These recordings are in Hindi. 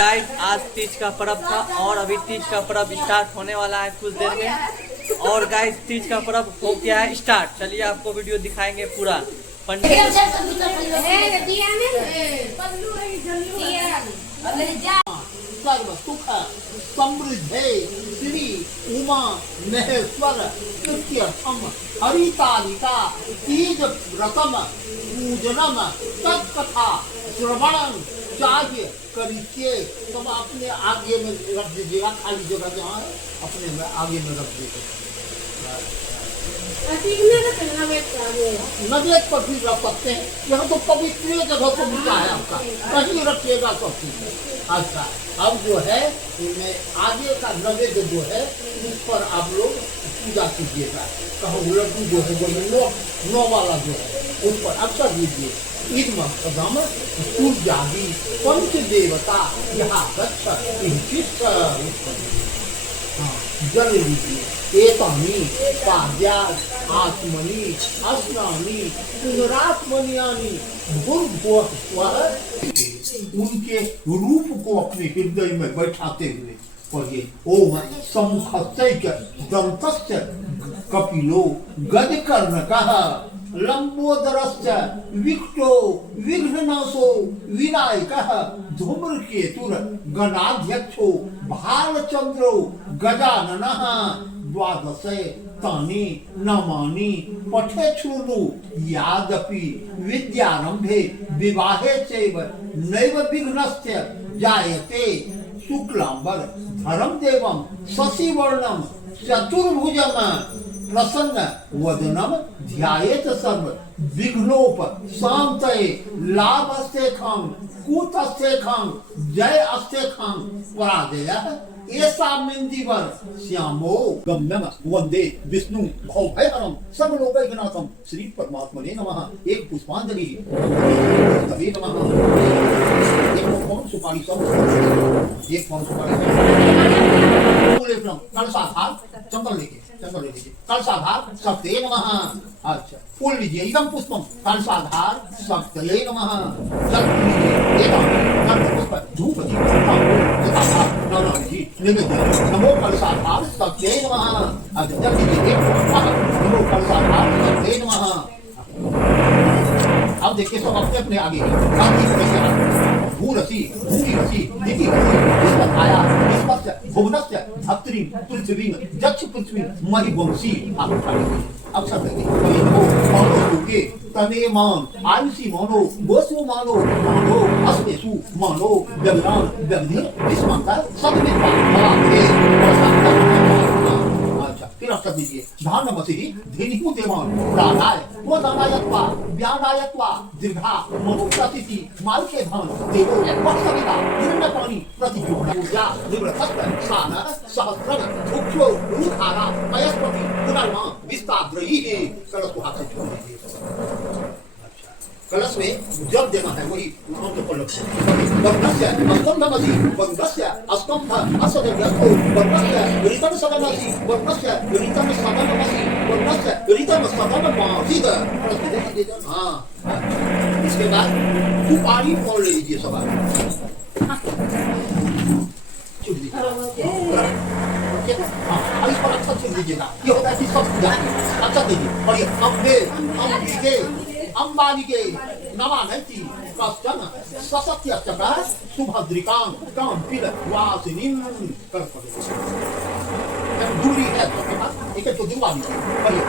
गाइस आज तीज का पर्व था और अभी तीज का पर्व स्टार्ट होने वाला है कुछ देर में। और गाइस तीज का पर्व हो गया है स्टार्ट। चलिए आपको वीडियो दिखाएंगे पूरा। पंडित सर्व सुख समृद्धि श्री उमा महेश्वर कृत्यर्थम हरितालिका तीज व्रतम पूजनम तत्कथा श्रवणम चाहिए करिए। तब अपने आगे में रख दीजिएगा, खाली जगह जहाँ है अपने में आगे में रख दीजिएगा। नवेद पर भी रख सकते हैं, यहाँ तो पवित्र जगह पर मिलता है आपका, कहीं रखिएगा सब चीज। अच्छा अब जो है इनमें आगे का नवेद जो है उस पर आप लोग पूजा कीजिएगा। कहो लड्डू जो है जो नौ वाला जो है उस पर अक्षर दीजिए। इदम कदम सूर्यादि पंच देवता यहाँ जल लीजिए। एतानी पाद्या आत्मनि अस्नानि पुनरात्मनियानि भूर्भुवः। उनके रूप को अपने हृदय में बैठाते हुए पढ़िए। ओम सम्मुखस्यैक दन्तस्य कपिलो गजकर्णकः लंबोदरस्य विक्टो विघ्ननाशो विनायकः धूम्रकेतुर गणाध्यक्षो भालचंद्रो गजाननः द्वादशे तानि नामानि पठेच्छृणु यादपि विद्यारंभे विवाहे चैव नैव विघ्नस्य जायते। शुक्लांबर धरम देवम शशिवर्णम चतुर्भुजम प्रसन्न वदनम ध्यायेत सर्व विघ्नोप शांतये लाभस्तेखं कूटस्तेखं जय अस्तेखं पराजयः। ऐसा मिंदिवर श्यामो गम्यम वंदे विष्णु भवभयहरं सर्वलोकैकनाथं श्री परमात्मने नमः। एक पुष्पांजलि तवे नमः। एक कौन सुपारी सब एक कौन सुपारी कलशाधार चंदन लेके कलशाधार सत्ये नमः। अच्छा फूल लीजिए। इदम पुष्पम कलशाधार सत्ये नमः। जल लीजिए। धूप नमो कलशाधार सत्ये नमः। अच्छा जल लीजिए। नमो कलशाधार सत्ये नमः। अब देखिए सब अपने अपने आगे भूरसी भूमिरसी दिति आया भुवनस्य धत्रीं पृथ्वीं जक्ष पृथ्वी महिवंशी। आप उठाइए अक्षर देंगे मानो के तने मान आयुषी मानो वसु मानो मानो अस्मेसु मानो व्यवधान व्यवधि विस्मंता फिर अक्षर दीजिए। धान मसी धीनिहु देवान प्राणाय वदानायत्वा व्यानायत्वा दीर्घा मनुष्यतिथि मालके धान देवो वत्सविता हिरण्यपाणि प्रतियोगिता निवृत्त स्नान सहस्रम मुख्यो रुखारा मयस्पति पुनर्मा विस्ताद्रयी कलश को हाथ से छोड़ दीजिए। कलश में जब देना है वही नाम के पल्लव से वंदस्य अस्कंधमसि वंदस्य अस्कंध असदव्यर्थो वंदस्य ऋतम सदमसि वंदस्य ऋतम सदमसि वंदस्य ऋतम सदममासिद। हाँ इसके बाद सुपारी फोड़ लीजिए सब चुप दीजिए। इस पर अच्छा चुप दीजिएगा। ये होता है कि सब अच्छा दीजिए। और ये अम्बे अंबानी के नमानति कश्चन ससत्यचकार सुभद्रिकां कांपिल वासिनीं कर पड़े। दूरी है एक तो दुआ भी कहिए।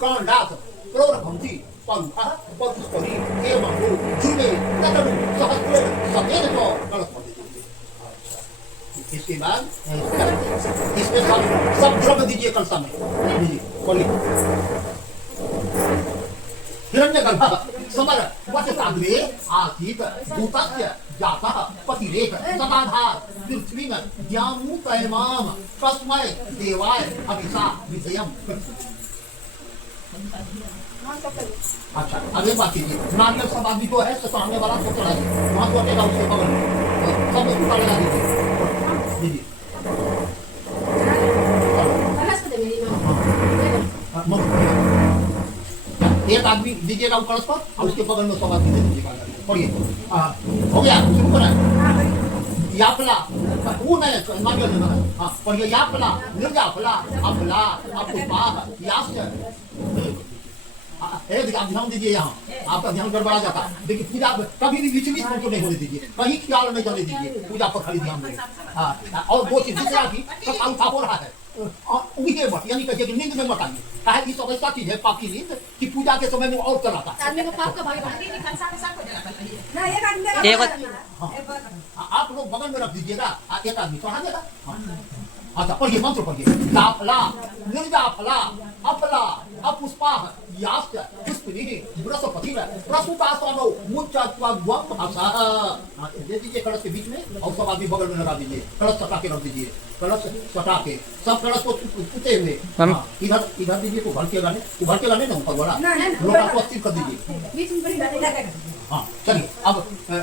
कांडात प्रोरभंति पंथा पदुस्परी एवं रो जुले तदनु सहस्रे सतेन को कर पड़े। इसके बाद इसमें सब द्रव्य दीजिए कलसा में दीजिए। बोलिए। हिरण्यगर्भः समर वचसाग्रे आसीत् भूतस्य जातः पतिरेक सदाधार पृथ्वीं द्यामुतयमाम तस्मै देवाय हविषा विधेयम्। अच्छा अगले बात कीजिए। नारियल सब आदमी को है तो सामने वाला तो चढ़ाए वहां तो अकेला उसके बगल में सब उसको लगा दीजिए। एक आदमी दीजिएगा वो कलश पर और उसके बगल में सब आदमी दे दीजिएगा। पढ़िए हो गया, शुरू करें। यापला वो नहीं मांगल नहीं है। हाँ पढ़िए यापला निर्जापला अपला अपुपा यास। देखिए आप ध्यान दीजिए, यहाँ आपका ध्यान गड़बड़ा जाता है। देखिए पूजा कभी भी विचलित को नहीं होने दीजिए, कहीं ख्याल नहीं जाने दीजिए, पूजा पर खाली ध्यान दें। हाँ और दो चीज दूसरा की उठा हो रहा है उगे मत, यानी कहिए कि नींद में मत आइए। कहे कि सब ऐसा चीज है पापी नींद कि पूजा के समय में और कराता है। आप लोग बगल में रख दीजिएगा, एक आदमी चढ़ा देगा। अच्छा पढ़िए मंत्र पढ़िए। लाफला निर्जाफला अपला अपुष्पा याश्च पुष्पिनी बृहस्पति प्रसूतासनो मुच्चात्वाग्वम भाषा। दे दीजिए कलश के बीच में और सब आदमी बगल में लगा दीजिए। कलश सटा के रख दीजिए, कलश सटा के सब कलश को पुते हुए इधर इधर दीजिए। को भड़केगा नहीं ना ऊपर वाला लोटा को स्थिर कर दीजिए। हाँ चलिए अब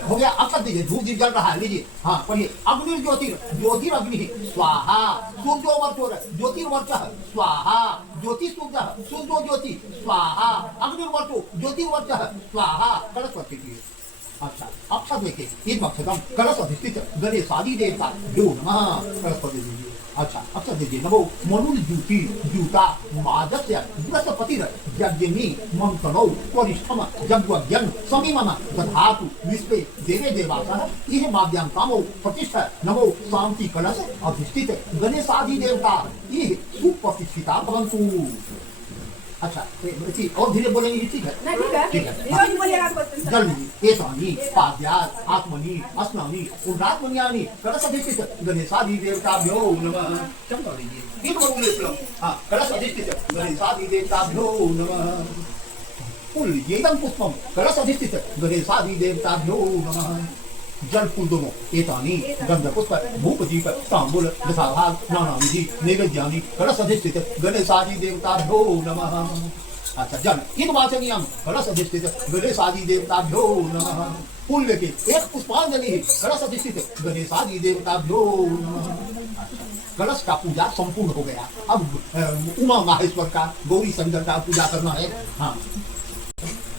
हो गया। अब कर दीजिए, धूप दीप जल रहा है, लीजिए। हाँ पढ़िए अग्नि ज्योतिरग्नि स्वाहा सूर्योवर्चोर ज्योतिर्वर्चः स्वाहा ज्योति सूर्यो ज्योति स्वाहा अग्निर्वर्चो ज्योतिर्वर्चः स्वाहा। कलश कर दीजिए। अच्छा अब सब देखिए एक मक्षदम कलश अधिष्ठित गणेशादि देवता जो नमः। कलश कर दीजिए। अच्छा अब सब दीजिए नमो मनुल जूती जूता मादस्य बृहस्पति यज्ञमी मंत्रणौ वरिष्ठम यज्ञज्ञं समीमम दधातु विश्वे देवे देवासः इह माद्यां कामो प्रतिष्ठ नमो शांति कलश अधिष्ठित गणेशादि देवता इह सुप्रतिष्ठिता भवन्तु। अच्छा और धीरे बोलेंगे, ठीक है ठीक है। जल एतानि पाद्यात् आत्मनि अस्नानि उदात्मन्यानि कलश अधिष्ठित गणेशादि देवताभ्यो नमः। चम कर दीजिए तीन बार बोले श्लोक। हाँ कलश अधिष्ठित गणेशादि देवताभ्यो नमः। फूल येदं पुष्पम कलश अधिष्ठित गणेशादि देवताभ्यो नमः। जल फूल दोनों एतानि गंध पुष्प भूप दीप तांबूल दशाभाग नाना विधि नैवेद्यानि कलश अधिष्ठित गणेशादि देवताभ्यो नमः। अच्छा जल इन वाचनीयम कलश अधिष्ठित गणेशादि देवताभ्यो नमः। फूल लेके एक पुष्पांजलि कलश अधिष्ठित गणेशादि देवताभ्यो नमः। कलश का पूजा संपूर्ण हो गया। अब उमा माहेश्वर का गौरी शंकर का पूजा करना है। हाँ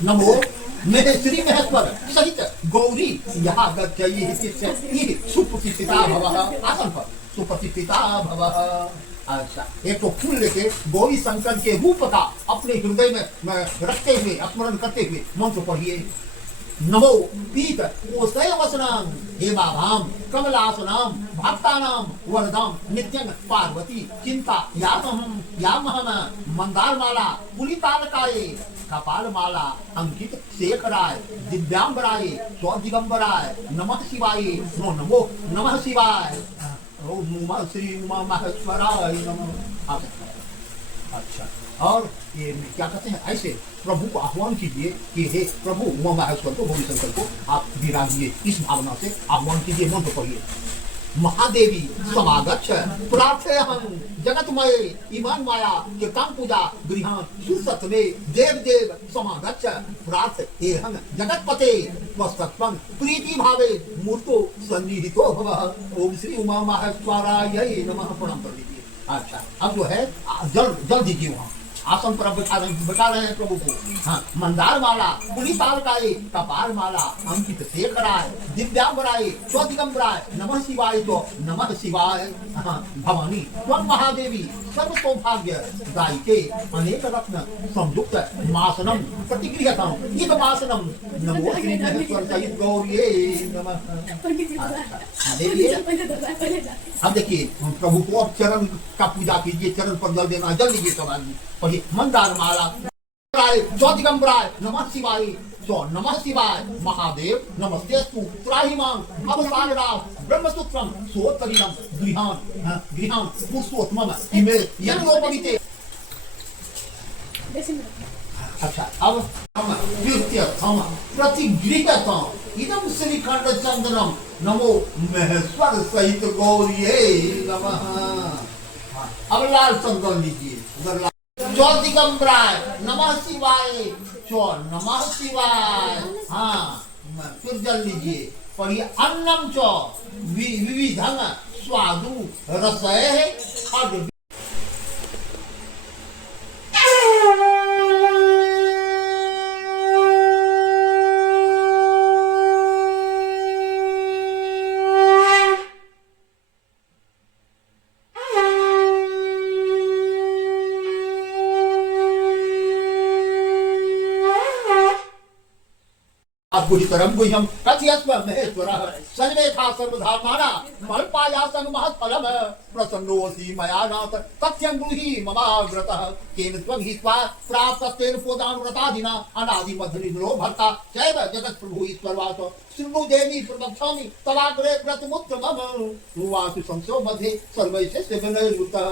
नमो मेरे श्री महेश्वर सहित गौरी यहाँ सुप्रतिष्ठिता भवः। आसन पर सुप्रतिष्ठिता भवः। अच्छा एक तो फूल लेके गौरी शंकर के रूप का अपने हृदय में रखते हुए स्मरण करते हुए मंत्र पढ़िए। नमो पीत ओसय वसनाम हेमाभाम कमलासनाम भक्तानाम वरदाम नित्यं पार्वती चिंता यामहम मंदारमाला पुलितालकाये कपालमाला अंकित शेखराय दिव्यांबराय स्वदिगंबराय नमः शिवाय नमो नमः शिवाय ओम नमः श्री उमा महेश्वराय नमः। अच्छा और ये क्या कहते हैं, ऐसे प्रभु को आह्वान कीजिए कि हे प्रभु उमा महेश्वर को गौरी शंकर को आप विराजिए। इस भावना से आह्वान कीजिए, मंत्र पढ़िए। महादेवी समागच्छ प्रार्थयाहं जगतमय इमान माया के काम पूजा गृहान सुसत में देव देव समागच्छ प्रार्थयेहं जगतपते वस्तत्वं प्रीति भावे मूर्तो सन्निहितो भवः। ओम श्री उमा महेश्वराय नमः। प्रणाम कर दीजिए। अच्छा अब जो है जल दीजिए वहाँ आसन पर बैठा रहे हैं प्रभु को। हाँ मंदार माला पुलितालकाये कपाल माला अंकित शेखराय दिव्यांबराय स्वदिगंबराय नमः शिवाय तो नमः शिवाय। हाँ भवानी त्वं महादेवी सर्व सौभाग्य दायिके अनेक रत्न संयुक्त मासनम प्रतिगृहतम एक मासनम नमो श्री महेश्वर सहित गौरीये नमः। अब देखिए प्रभु को अब चरण का पूजा कीजिए, चरण पर जल देना, जल लीजिए सब आदमी। पढ़िए मंदार माला ज्योतिगंबराय नमः शिवाय तो नमः शिवाय महादेव नमस्तेस्तु त्राहिमां अवसानराव ब्रह्मसूत्रम सोत्तरीणम गृहान पुरुषोत्तमम इमे यज्ञोपवीते। अच्छा अब हम प्रतिगृहतम इदं श्रीखंड चंदनम नमो महेश्वर सहित गौरीये नमः। अब लाल चंदन लीजिए। ज्योतिगंबराय नमः शिवाय चो नमः शिवाय। हाँ फिर जल लीजिए। पढ़िए अन्नम चो विविधं स्वादु रसय गुहितरम गुह्यम कथयस्व महेश्वरः सर्वेथा सर्वधामाना मल्पायासं महत्फलम् प्रसन्नोऽसि मया नाथ सत्यं ब्रूहि ममाव्रतः केन त्वं हि स्वा प्राप्तेन पोदानव्रतादिना अनादिमध्यनिधनो भर्ता चैव जगत्प्रभुः ईश्वरवास शृणु देवी प्रदक्षामि तवाग्रे व्रतमुत्तमम् उवासु संशो मध्ये सर्वैः सेवनैर्युतः।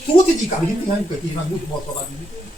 सूत जी का भी यहाँ कहती है मुझ बहुत सवाल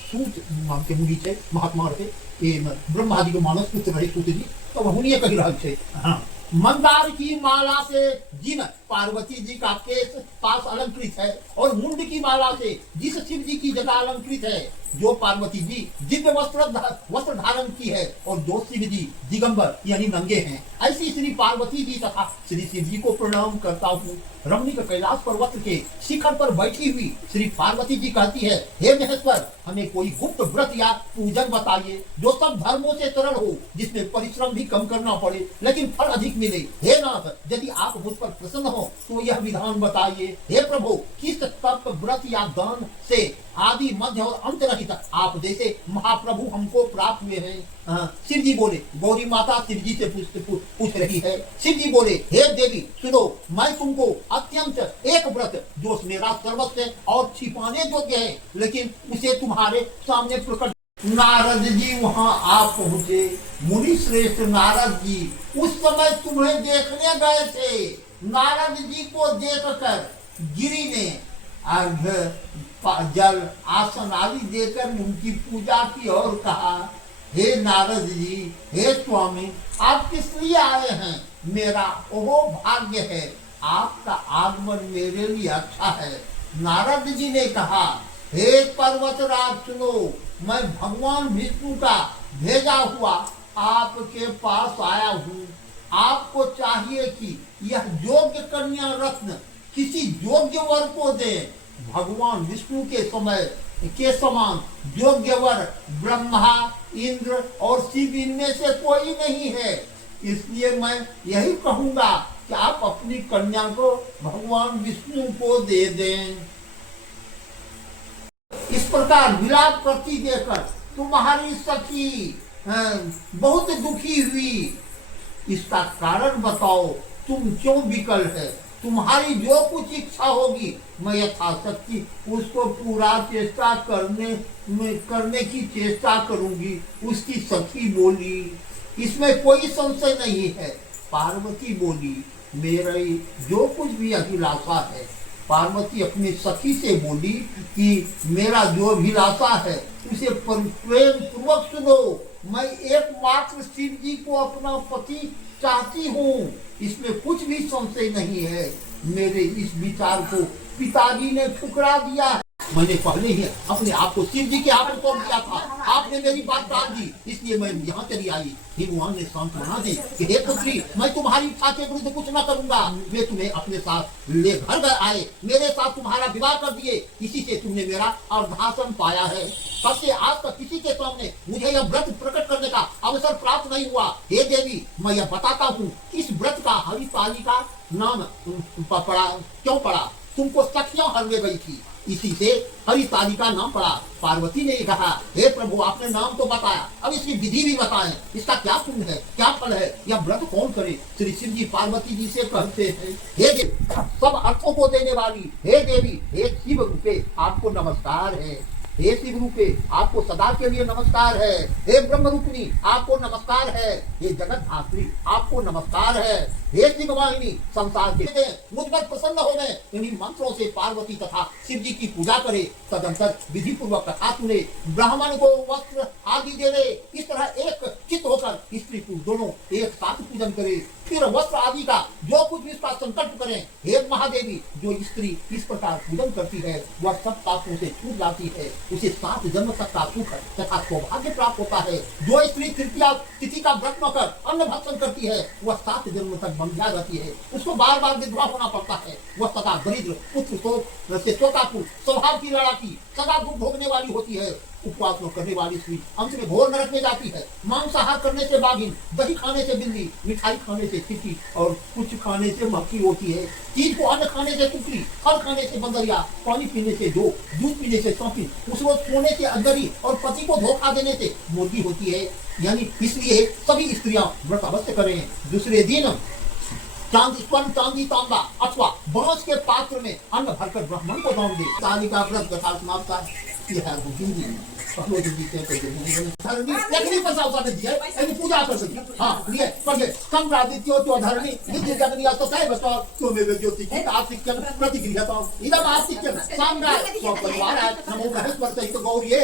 सूत नाम के मुनि है महात्मा रहे ये ब्रह्मा जी के मानस पुत्र रहे सूत जी तो वह कही रहा है। हाँ मंदार की माला से जिन पार्वती जी का केस पास अलंकृत है और मुंड की माला से जिस शिव जी की जटा अलंकृत है, जो पार्वती जी दिव्य वस्त्र धारण की है और जो शिव जी दिगंबर यानी नंगे हैं, ऐसी श्री पार्वती जी तथा श्री शिव जी को प्रणाम करता हूँ। रमणीक कैलाश पर्वत के शिखर पर बैठी हुई श्री पार्वती जी कहती है, हे महेश्वर हमें कोई गुप्त व्रत या पूजन बताइए जो सब धर्मों से सरल हो, जिसमें परिश्रम भी कम करना पड़े लेकिन फल अधिक मिले। हे नाथ यदि आप मुझ पर प्रसन्न हो तो यह विधान बताइए। हे प्रभु किस तप व्रत या दान से आदि मध्य और अंत रहित आप जैसे महाप्रभु हमको प्राप्त हुए हैं। शिव जी बोले, गौरी माता शिव जी से पूछ रही है। शिव जी बोले, हे देवी सुनो, मैं तुमको अत्यंत एक व्रत जो मेरा सर्वस्व और छिपाने योग्य है लेकिन उसे तुम्हारे सामने प्रकट। नारद जी वहाँ आप पहुँचे। मुनि श्रेष्ठ नारद जी उस समय तुम्हें देखने गए थे। नारद जी को देखकर गिरी ने अर्घ्य जल आसन आदि देकर उनकी पूजा की और कहा, हे नारद जी, हे स्वामी, आप किस लिए आए हैं? मेरा ओहो भाग्य है, आपका आगमन मेरे लिए अच्छा है। नारद जी ने कहा, हे पर्वतराज सुनो, मैं भगवान विष्णु का भेजा हुआ आपके पास आया हूँ। आपको चाहिए कि यह योग्य कन्या रत्न किसी योग्य वर को दे। भगवान विष्णु के समान योग्य वर ब्रह्मा, इंद्र और शिव इनमें से कोई नहीं है। इसलिए मैं यही कहूंगा कि आप अपनी कन्या को भगवान विष्णु को दे दें। इस प्रकार विलाप करती देखकर तुम्हारी सखी बहुत दुखी हुई। इसका कारण बताओ, तुम क्यों विकल है? तुम्हारी जो कुछ इच्छा होगी मैं यथाशक्ति उसको पूरा चेष्टा करने की चेष्टा करूंगी। उसकी सखी बोली, इसमें कोई संशय नहीं है। पार्वती बोली, मेरी जो कुछ भी अभिलाषा है। पार्वती अपनी सखी से बोली कि मेरा जो अभिलाषा है उसे प्रेम पूर्वक सुनो। मैं एकमात्र शिव जी को अपना पति चाहती हूँ, इसमें कुछ भी संशय नहीं है। मेरे इस विचार को पिताजी ने ठुकरा दिया है। मैंने पहले ही अपने आप को शिव जी के हाथ में सौंप दिया था। आपने मेरी बात टाल दी, इसलिए मैं यहाँ चली आई। भगवान ने सांत्वना दी कि हे पुत्री, मैं तुम्हारी इच्छा के विरुद्ध कुछ न करूंगा। मैं तुम्हें अपने साथ ले घर आए, मेरे साथ तुम्हारा विवाह कर दिए। इसी से तुमने मेरा अर्धासन पाया है। तब से आज तक किसी के सामने मुझे यह व्रत प्रकट करने का अवसर प्राप्त नहीं हुआ। हे देवी, मैं यह बताता हूँ, इस व्रत का हरितालिका नाम क्यों पड़ा? तुमको सखियां हरने गई थी, इसी से हरितालिका नाम पड़ा। पार्वती ने कहा, हे प्रभु, आपने नाम तो बताया, अब इसकी विधि भी बताएं। इसका क्या पुण्य है, क्या फल है, यह व्रत कौन करे? श्री शिव जी पार्वती जी से कहते हैं, हे देवी, सब अर्थों को देने वाली हे देवी, हे शिव रूपे आपको नमस्कार है। हे शिव रूपे आपको सदा के लिए नमस्कार है। हे ब्रह्म रूपिणी आपको नमस्कार है। हे जगत धात्री आपको नमस्कार है। हे शिव वाहिनी संसार के मुझ पर प्रसन्न हो गए। इन्हीं मंत्रों से पार्वती तथा शिव जी की पूजा करे। तदंतर विधि पूर्वक कथा सुने, ब्राह्मण को वस्त्र आदि दे दे। इस तरह एक चित्त होकर स्त्री पुरुष दोनों एक साथ पूजन करे। फिर वस्त्र आदि का जो कुछ भी इसका संकल्प करें। हे महादेवी, जो स्त्री इस प्रकार पूजन करती है वह सब पापों से छूट जाती है। उसे 7 जन्म तक का सुख तथा सौभाग्य प्राप्त होता है। जो स्त्री तृतीया तिथि का व्रत न कर अन्न भक्षण करती है वह 7 जन्म तक बंध्या रहती है। उसको बार बार विधवा होना पड़ता है। वह तथा दरिद्र पुत्र शोकाकुल स्वभाव की लड़ाकी सदा दुख भोगने वाली होती है। उपवास न करने वाली स्त्री अंत में घोर नरक में जाती है। मांसाहार करने से बाघिन, दही खाने से बिल्ली, मिठाई खाने से चिट्टी और कुछ खाने से मक्खी होती है। चीज को अन्न खाने से कुकरी, फल खाने से बंदरिया, पानी पीने से जोक, दूध पीने से सौंपी, उस रोज सोने से अंदरी और पति को धोखा देने से मुर्गी होती है। यानी इसलिए सभी स्त्रियां व्रत अवश्य करें। दूसरे दिन चांदी, स्वर्ण, चांदी, तांबा अथवा बांस के पात्र में अन्न भरकर ब्राह्मण को दान दे। ताली का व्रत कथा समाप्त है। ये है वो हिंदी पहले हिंदी के धरणी लेकिन पैसा उसा दिया है पूजा कर सकती। हाँ लिए पढ़िए कम प्रादित्यो तो धरणी विद्य जगनी असतय बतो तो में ज्योति की आस्तिक्यम प्रतिक्रियता इदम आस्तिक्यम साम्राज्य स्व परिवार नमो बृहस्पति सहित गौर्ये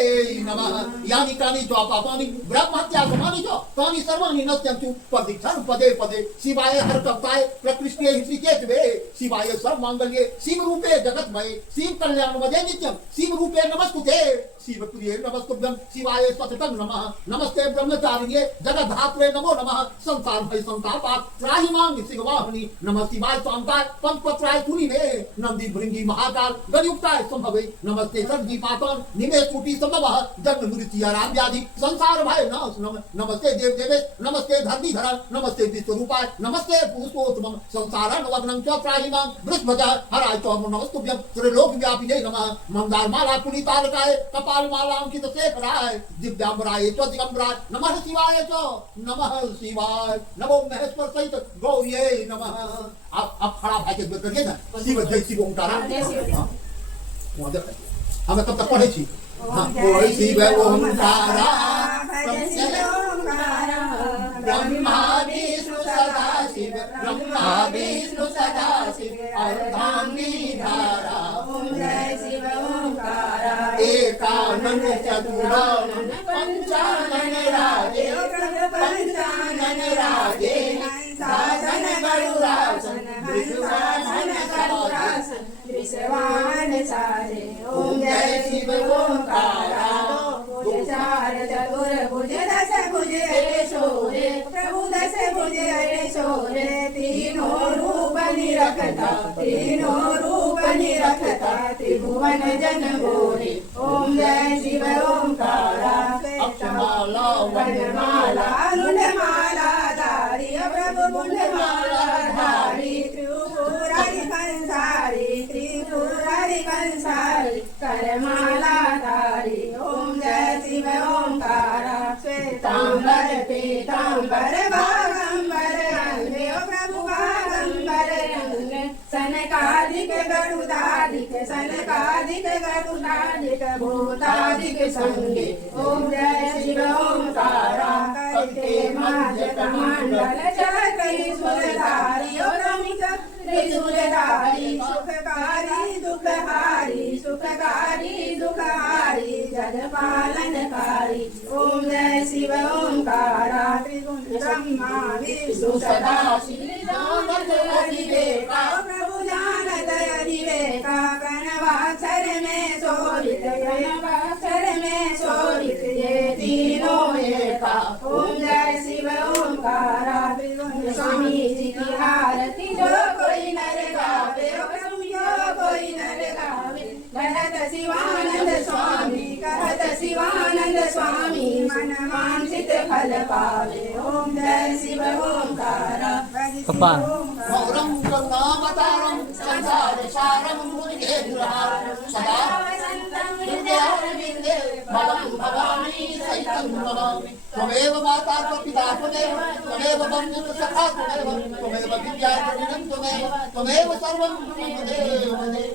नमः। यानी कानी जो पापानि ब्रह्म हत्या समानि जो तानि सर्वाणि नत्यंतु प्रदीक्षण पदे पदे शिवाय हर कप्ताय प्रकृष्टे हित्रिकेतवे शिवाय सर्व मांगल्ये शिव रूपे जगतमय शिव कल्याण वदे नित्यम शिव रूपे नमस्कुते शिव प्रिय नमस्तुभ्यं शिवाय सततं नमः। नमस्ते ब्रह्मचारिणे जगद्धात्रे नमो नमः। संसार भय संतापात् त्राहि मां शिववाहनि नमः शिवाय शांताय पंचपत्राय पुनिने नंदी भृंगी महाकाल गणयुक्ताय संभवे नमस्ते सर्वदीपातन निमेष कोटि संभवः जन्म मृत्यु आराम व्याधि संसार भय नाश नमस्ते देव देवेश नमस्ते धरती धर नमस्ते विश्वरूपाय नमस्ते पुरुषोत्तमं संसारं वग्नं च त्राहि मां वृषभजः हराय च नमस्तुभ्यं त्रिलोक व्यापिने नमः। मंदार माला पुनीतारकाय कपाल माला अंकित शेखराय दिव्यांबराय च दिगंबराय नमः शिवाय च नमः शिवाय नमो महेश्वर सहित गौर्ये नमः। आप खड़ा भाई के करिए ना शिव जय शिव ओंकारा वहां देख हमें तब तक पढ़े छी। हाँ कोई शिव ओंकारा ब्रह्मा विष्णु सदा शिव ब्रह्मा विष्णु सदा शिव अर्धांगी धारा एकानन चतुरानन पंचानन राजे पंचानन राजे शासन गरुरासन मृदुवासन गरुरासन विश्वान सारे ओम जय शिव ओंकारा भुज चार चतुर भुज दस भुज ऐशोरे प्रभु दस भुज ऐशोरे तीनों रूप निरखता तीनों रूप निरखता त्रिभुवन जन गोरे ओम जय शिव ओंकारा अक्षमाला वनमाला लुंडमाला धारी प्रभु मुंडमाला धारी त्रिपुरारी कंसारी त्रिपुरारी कंसारी करमाला धारी ओम जय शिव ओंकारा श्वेतांबर पीतांबर बागंबर अंगे प्रभु बागंबर अंगे सनकादिक गरुडादिक सनकादिक गरुडादिक भूतादिक संगे ओम जय शिव ओंकारा करके माजक मंडल चक्री सुरधारी रमित त्रिशूलधारी सुखकारी दुखहारी सुखकारी दुखहारी जग पालनकारी ओम जय शिव ओंकारा त्रिगुण ब्रह्मा विष्णु सदा शिव विवेका प्रभु जानत अधिवेका प्रणवाक्षर में शोभित प्रणवाक्षर में शोभित ये तीनों एका ओम जय शिव ओंकारा त्रिगुण स्वामी जी की आरती जो कोई नर गावे प्रभु जो कोई नर गावे कहत शिवानंद स्वामी कहत शिवानंद स्वामी मन वांछित फल पावे ओम जय शिव ओंकारा गौरम करुणावतारम संसार सारम मुनिगेन्द्रहारम सदा वसंतं हृदयारविन्दे भवं भवानी सहितं नमामि त्वमेव माता पिता त्वमेव बन्धुः सखा त्वमेव विद्या द्रविणं त्वमेव सर्वं मम देव।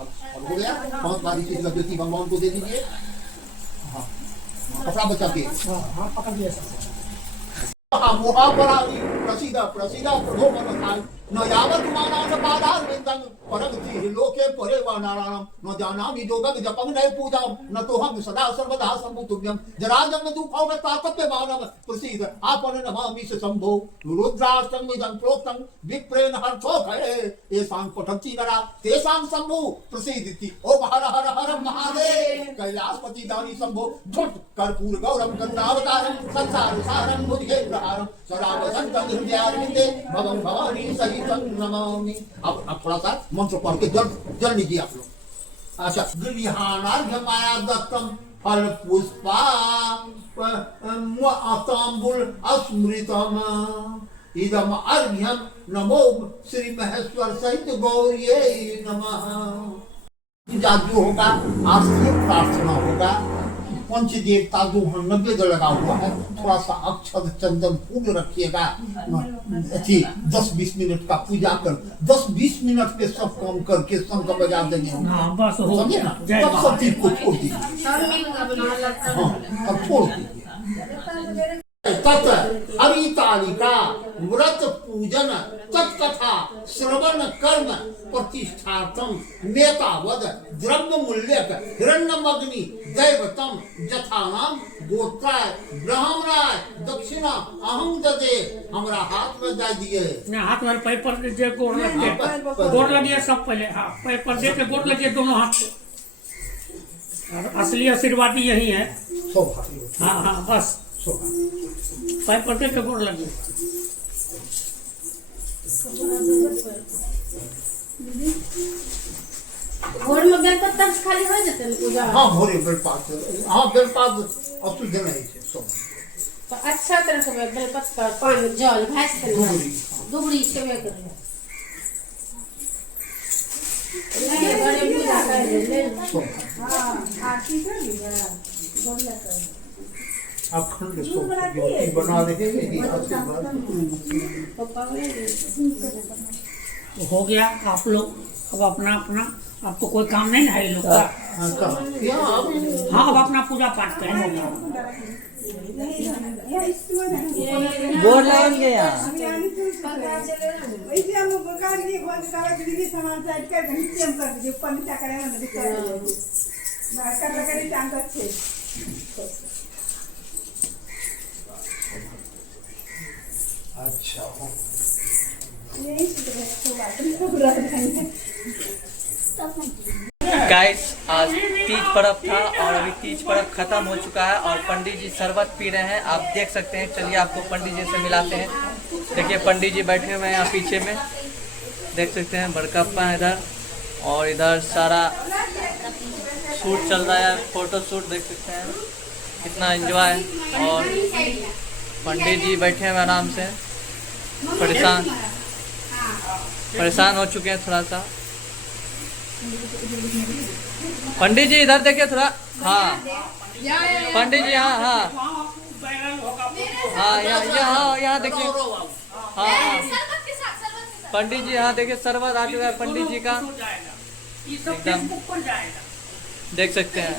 अब हो गया बहुत बारी चीज लगी भगवान को दे दीजिए। हाँ कपड़ा बचा के हाँ पकड़ लिया मोहापराधि प्रसिद्ध प्रसिद्ध प्रभो न यावत् मानान पादार विन्दं परगति लोके परे वा नारायणं न जानामि योगं जपं न पूजां न तोहं सदा सर्वदा सम्भुतुभ्यं जराजं दुःखौ न तापत्यमानं प्रसीद आपन नमामि शम्भो रुद्राष्टं इदं प्रोक्तं विप्रेण हर्थोखये येषां पठन्ति नरा तेषां शम्भो प्रसीदिति ओम हर हर हर महादेव कैलासपति दानी शम्भो झुट कर्पूर गौरम गंगावतारम संसार सारं भुजगेन्द्रहारं सदा वसंतं हृदयारविन्दे भवं भवानी सहितं नमामि। अब थोड़ा सा मंत्र पढ़ के जल लीजिए आप लोग। अच्छा गृहाणार्घ्य माया दत्तम फल पुष्पा तांबुल अस्मृतम इदम अर्घ्यम नमो श्री महेश्वर सहित गौरिये नमः। पूजा जो होगा आज से प्रार्थना होगा। पंच देवता जो नैवेद्य लगा हुआ है, थोड़ा सा अक्षत चंदन फूल रखिएगा। 10-20 मिनट का पूजा कर 10-20 मिनट पे सब काम करके शंख बजा देंगे। समझे ना, तब सब चीज को छोड़ दीजिए। हाँ, अब छोड़ दीजिए। तत् हरितालिका व्रत पूजन तत्कथा श्रवण कर्म प्रतिष्ठार्थम नेतावद द्रव्य मूल्यक हिरण्यमग्नि दैवतम जथानाम गोत्राय ब्राह्मणाय दक्षिणा अहम ददे। हमरा हाथ में दे दिए। हाथ में पैर पर दे, गोड़ लगे, गोड़ लगे सब पहले। हाँ, पैर पर दे के गोड़ लगे दोनों हाथ से। असली आशीर्वादी यही है। हाँ हाँ, बस पैर पर दे के गोड़ लगे। भोर में बेलपत्र खाली हो जाते हैं पूजा। हाँ, भोरे बेलपात। हाँ, बेलपात अशुद्ध नहीं है सब। तो अच्छा तरह से बेलपत्र पानी जल भैंस के दुबड़ी सेवे करें। नहीं बड़े पूजा करें। हां, आरती कर लिया, बोलना कर। अखंड सोच ज्योति बना देंगे। हो गया। आप लोग अब अपना अपना, आपको कोई काम नहीं है लोग का। हाँ, अब अपना पूजा पाठ करें। बोर्ड लगन गए यहाँ। अच्छा, गाइस आज तीज पर्व था और अभी तीज पर्व खत्म हो चुका है और पंडित जी शरबत पी रहे हैं। आप देख सकते हैं। चलिए आपको पंडित जी से मिलाते हैं। देखिए पंडित जी बैठे हुए हैं यहाँ पीछे में, देख सकते हैं। बड़कप्पा इधर और इधर सारा शूट चल रहा है, फोटो शूट देख सकते हैं। कितना एंजॉय। और पंडित जी बैठे हुए आराम से, परेशान हो चुके हैं थोड़ा सा। पंडित जी इधर देखिए थोड़ा। हाँ पंडित जी, हाँ हाँ हाँ, यहाँ देखिए। हाँ पंडित जी, हाँ देखिए शरबत आ चुका है पंडित जी का, एकदम देख सकते हैं।